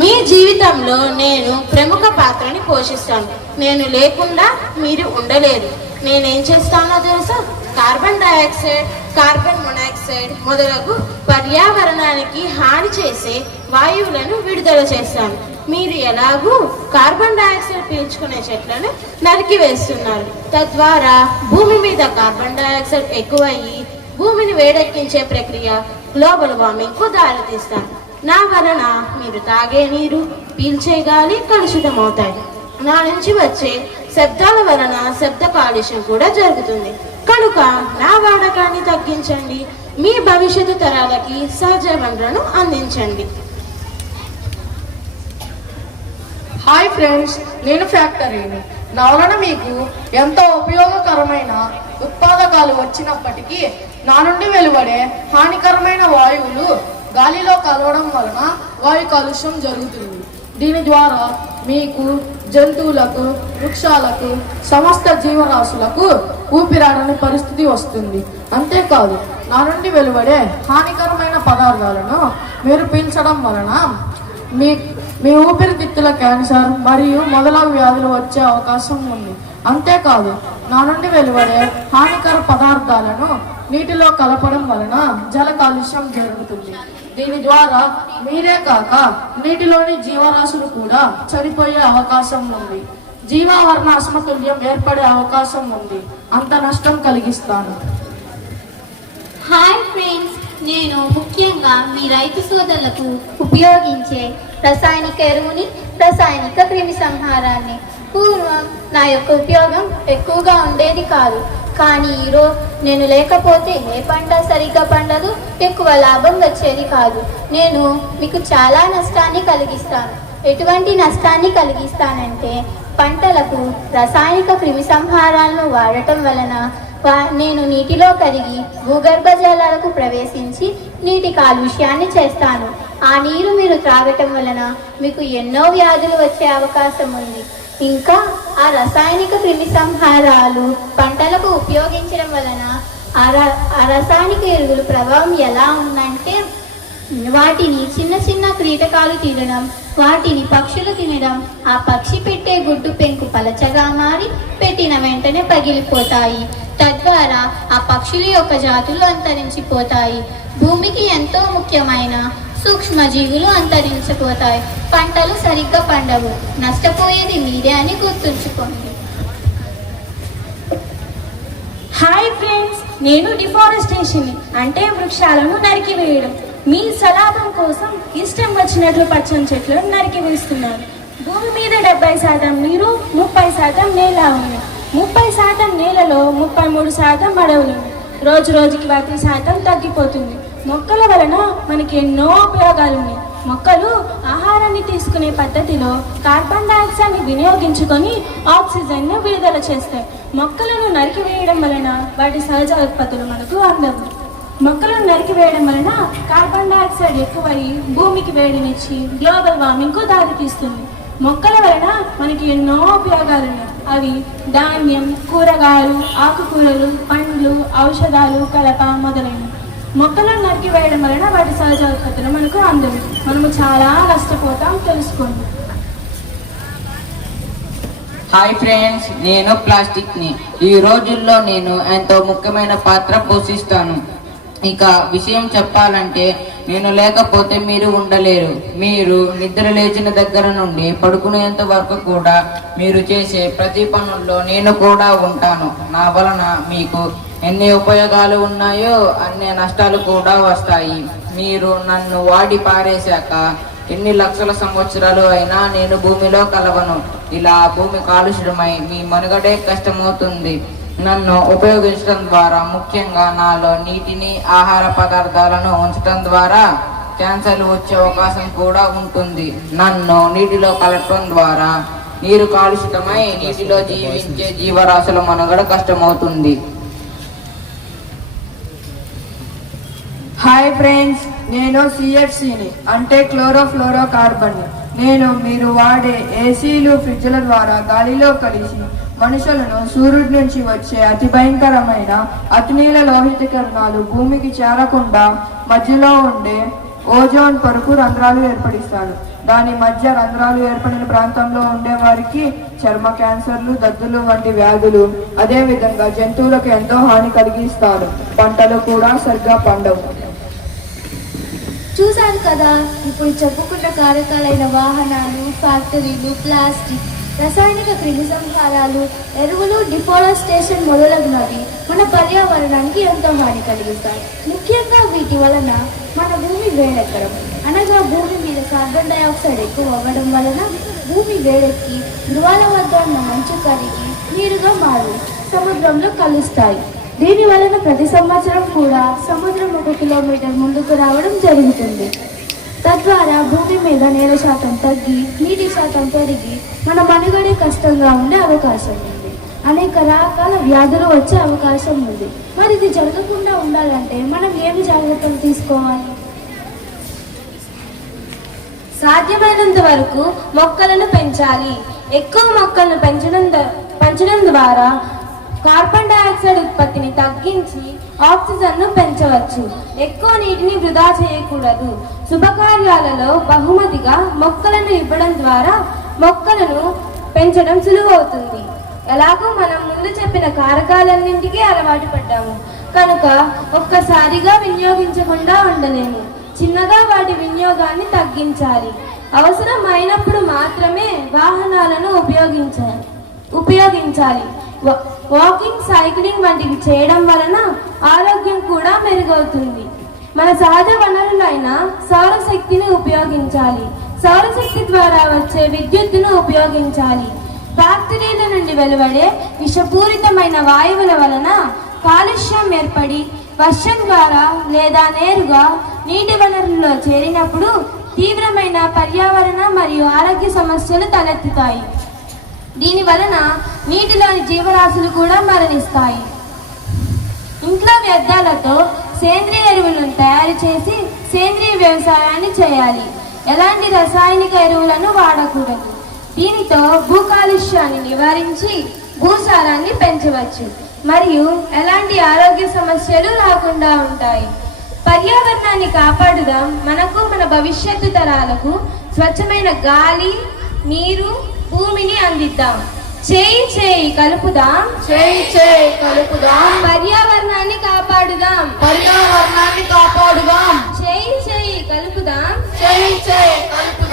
మీ జీవితంలో నేను ప్రముఖ పాత్రని పోషిస్తాను. నేను లేకుండా మీరు ఉండలేరు. నేనేం చేస్తానో తెలుసా? కార్బన్ డయాక్సైడ్, కార్బన్ మొనాక్సైడ్ మొదలగు పర్యావరణానికి హాని చేసే వాయువులను విడుదల చేస్తాను. మీరు ఎలాగూ కార్బన్ డయాక్సైడ్ పీల్చుకునే చెట్లను నరికివేస్తున్నారు. తద్వారా భూమి మీద కార్బన్ డయాక్సైడ్ ఎక్కువయ్యి భూమిని వేడెక్కించే ప్రక్రియ గ్లోబల్ వార్మింగ్కు దారితీస్తాను. నా వలన మీరు తాగే నీరు, పీల్చే గాలి కలుషితమవుతాయి. నా నుంచి వచ్చే శబ్దాల వలన శబ్ద కాలుష్యం కూడా జరుగుతుంది. కనుక నా వాడకాన్ని తగ్గించండి. మీ భవిష్యత్తు తరాలకి సహజ వనరులను అందించండి. హాయ్ ఫ్రెండ్స్, నేను ఫ్యాక్టరీని. నా వలన మీకు ఎంతో ఉపయోగకరమైన ఉత్పాదకాలు వచ్చినప్పటికీ నా నుండి వెలువడే హానికరమైన వాయువులు గాలిలో కలవడం వలన వాయు కాలుష్యం జరుగుతుంది. దీని ద్వారా మీకు, జంతువులకు, వృక్షాలకు, సమస్త జీవరాశులకు ఊపిరాడని పరిస్థితి వస్తుంది. అంతేకాదు, నా నుండి వెలువడే హానికరమైన పదార్థాలను మీరు పీల్చడం వలన మీ ఊపిరితిత్తుల క్యాన్సర్ మరియు మొదలగు వ్యాధులు వచ్చే అవకాశం ఉంది. అంతేకాదు, నా నుండి వెలువడే హానికర పదార్థాలను నీటిలో కలపడం వలన జల కాలుష్యం జరుగుతుంది. దీని ద్వారా మీరే కాక నీటిలోని జీవరాశులు కూడా చనిపోయే అవకాశం ఉంది. జీవావరణ అసమతుల్యం ఏర్పడే అవకాశం ఉంది. అంత నష్టం కలిగిస్తాను. హాయ్ ఫ్రెండ్స్, నేను ముఖ్యంగా మీ రైతు సోదరులకు ఉపయోగించే రసాయనిక ఎరువుని, రసాయనిక క్రిమి సంహారాన్ని. పూర్వం నా యొక్క ఉపయోగం ఎక్కువగా ఉండేది కాదు. కానీ ఈరోజు నేను లేకపోతే ఏ పంట సరిగ్గా పండదు, ఎక్కువ లాభం వచ్చేది కాదు. నేను మీకు చాలా నష్టాన్ని కలిగిస్తాను. ఎటువంటి నష్టాన్ని కలిగిస్తానంటే, పంటలకు రసాయనిక క్రిమి సంహారాలను వాడటం వలన నేను నీటిలో కరిగి భూగర్భ జలాలకు ప్రవేశించి నీటి కాలుష్యాన్ని చేస్తాను. ఆ నీరు మీరు త్రాగటం వలన మీకు ఎన్నో వ్యాధులు వచ్చే అవకాశం ఉంది. ఇంకా ఆ రసాయనిక క్రిమి సంహారాలు పంటలకు ఉపయోగించడం వలన ఆ రసాయనిక ఎరువుల ప్రభావం ఎలా ఉందంటే, వాటిని చిన్న చిన్న కీటకాలు తినడం, వాటిని పక్షులు తినడం, ఆ పక్షి పెట్టే గుడ్డు పెంకు పలచగా మారి పెట్టిన వెంటనే పగిలిపోతాయి. తద్వారా ఆ పక్షుల యొక్క జాతులు అంతరించిపోతాయి. భూమికి ఎంతో ముఖ్యమైన సూక్ష్మజీవులు అంతరించిపోతాయి. పంటలు సరిగ్గా పండవు. నష్టపోయేది మీరే అని గుర్తుంచుకోండి. హాయ్ ఫ్రెండ్స్, నేను డిఫారెస్టేషన్ అంటే వృక్షాలను నరికివేయడం. మీ సలాభం కోసం ఇష్టం వచ్చినట్లు పచ్చని చెట్లను నరికివేస్తున్నారు. భూమి మీద 70% నీరు, 30% నేల ఉంది. 30% నేలలో 33% అడవులు. రోజు రోజుకి వాటి శాతం తగ్గిపోతుంది. మొక్కల వలన మనకి ఎన్నో ఉపయోగాలు ఉన్నాయి. మొక్కలు ఆహారాన్ని తీసుకునే పద్ధతిలో కార్బన్ డయాక్సైడ్ని వినియోగించుకొని ఆక్సిజన్ను విడుదల చేస్తాయి. మొక్కలను నరికివేయడం వలన వాటి సహజ ఉత్పత్తులు మనకు అందవు. మొక్కలను నరికివేయడం వలన కార్బన్ డయాక్సైడ్ ఎక్కువయ్యి భూమికి వేడినిచ్చి గ్లోబల్ వార్మింగ్కు దారితీస్తుంది. మొక్కల వలన మనకి ఎన్నో ఉపయోగాలు ఉన్నాయి. అవి ధాన్యం, కూరగాయలు, ఆకుకూరలు, పండ్లు, ఔషధాలు, కలప మొదలైనవి. మొక్కలను నరికివేయడం వలన వాటి సహజ ఉత్పత్తులు మనకు అందవు. మనము చాలా నష్టపోతాం, తెలుసుకోండి. హాయ్ ఫ్రెండ్స్, నేను ప్లాస్టిక్ని. ఈ రోజుల్లో నేను ఎంతో ముఖ్యమైన పాత్ర పోషిస్తాను. ఇక విషయం చెప్పాలంటే, నేను లేకపోతే మీరు ఉండలేరు. మీరు నిద్ర లేచిన దగ్గర నుండి పడుకునేంత వరకు కూడా మీరు చేసే ప్రతి పనుల్లో నేను కూడా ఉంటాను. నా వలన మీకు ఎన్ని ఉపయోగాలు ఉన్నాయో అన్ని నష్టాలు కూడా వస్తాయి. మీరు నన్ను వాడి పారేశాక ఎన్ని లక్షల సంవత్సరాలు అయినా నేను భూమిలో కలవను. ఇలా భూమి కాలుష్యమై మీ మనుగడే కష్టమవుతుంది. నన్ను ఉపయోగించడం ద్వారా, ముఖ్యంగా నాలో నీటిని, ఆహార పదార్థాలను ఉంచడం ద్వారా క్యాన్సర్లు వచ్చే అవకాశం కూడా ఉంటుంది. నన్ను నీటిలో కలపడం ద్వారా నీరు కాలుష్యమై నీటిలో జీవించే జీవరాశుల మనుగడ కష్టమవుతుంది. హాయ్ ఫ్రెండ్స్, నేను సిఎఫ్సిని అంటే క్లోరోఫ్లోరో కార్బన్. నేను మీరు వాడే ఏసీలు, ఫ్రిడ్జ్ల ద్వారా గాలిలో కలిసి మనుషులను సూర్యుడి నుంచి వచ్చే అతి భయంకరమైన అతినీల లోహిత కిరణాలు భూమికి చేరకుండా మధ్యలో ఉండే ఓజోన్ పొరకు రంధ్రాలు ఏర్పడిస్తాడు. దాని మధ్య రంధ్రాలు ఏర్పడిన ప్రాంతంలో ఉండే వారికి చర్మ క్యాన్సర్లు, దద్దులు వంటి వ్యాధులు, అదేవిధంగా జంతువులకు ఎంతో హాని కలిగిస్తాడు. పంటలు కూడా సరిగ్గా పండవు. చూశారు కదా, ఇప్పుడు చెప్పుకున్న కారకాలైన వాహనాలు, ఫ్యాక్టరీలు, ప్లాస్టిక్, రసాయనిక క్రిమి సంహారాలు, ఎరువులు, డిఫారెస్టేషన్ మొదలగునవి మన పర్యావరణానికి ఎంతో హాని కలిగిస్తాయి. ముఖ్యంగా వీటి వలన మన భూమి వేడెక్కడం, అనగా భూమి మీద కార్బన్ డైఆక్సైడ్ ఎక్కువ అవ్వడం వలన భూమి వేడెక్కి ధృవాల వద్ద ఉన్న మంచు కరిగి నీరుగా మారి సముద్రంలో కలుస్తాయి. దీని వలన ప్రతి సంవత్సరం కూడా సముద్రం 1 కిలోమీటర్ ముందుకు రావడం జరుగుతుంది. తద్వారా భూమి మీద నేల శాతం తగ్గి నీటి శాతం పెరిగి మన మనుగడే కష్టంగా ఉండే అవకాశం ఉంది. అనేక రకాల వ్యాధులు వచ్చే అవకాశం ఉంది. మరి ఇది జరగకుండా ఉండాలంటే మనం ఏమి జాగ్రత్తలు తీసుకోవాలి? సాధ్యమైనంత వరకు మొక్కలను పెంచాలి. ఎక్కువ మొక్కలను పెంచడం ద్వారా కార్బన్ డైఆక్సైడ్ ఉత్పత్తిని తగ్గించి ఆక్సిజన్ను పెంచవచ్చు. ఎక్కువ నీటిని వృధా చేయకూడదు. శుభకార్యాలలో బహుమతిగా మొక్కలను ఇవ్వడం ద్వారా మొక్కలను పెంచడం సులువవుతుంది. ఎలాగో మనం ముందు చెప్పిన కారకాలన్నింటికీ అలవాటు పడ్డాము కనుక ఒక్కసారిగా వినియోగించకుండా ఉండలేము. చిన్నగా వాటి వినియోగాన్ని తగ్గించాలి. అవసరమైనప్పుడు మాత్రమే వాహనాలను ఉపయోగించాలి. వాకింగ్, సైక్లింగ్ వంటివి చేయడం వలన ఆరోగ్యం కూడా మెరుగవుతుంది. మన సహజ వనరులైన సౌరశక్తిని ఉపయోగించాలి. సౌరశక్తి ద్వారా వచ్చే విద్యుత్తును ఉపయోగించాలి. ఫ్యాక్టరీల నుండి వెలువడే విషపూరితమైన వాయువుల వలన కాలుష్యం ఏర్పడి వర్షం ద్వారా లేదా నేరుగా నీటి వనరుల్లో చేరినప్పుడు తీవ్రమైన పర్యావరణ మరియు ఆరోగ్య సమస్యలు తలెత్తుతాయి. దీని వలన నీటిలోని జీవరాశులు కూడా మరణిస్తాయి. ఇంట్లో వ్యర్థాలతో సేంద్రియ ఎరువులను తయారు చేసి సేంద్రియ వ్యవసాయాన్ని చేయాలి. ఎలాంటి రసాయనిక ఎరువులను వాడకూడదు. దీనితో భూ కాలుష్యాన్ని నివారించి భూసారాన్ని పెంచవచ్చు మరియు ఎలాంటి ఆరోగ్య సమస్యలు రాకుండా ఉంటాయి. పర్యావరణాన్ని కాపాడుదాం. మనకు, మన భవిష్యత్తు తరాలకు స్వచ్ఛమైన గాలి, నీరు, భూమిని అందిద్దాం. చేయి చేయి కలుపుదాం, చేయి చేయి కలుపుదాం, పర్యావరణాన్ని కాపాడుదాం. పర్యావరణాన్ని కాపాడుదాం. చేయి చేయి కలుపుదాం, చేయి చేయి కలుపుదాం.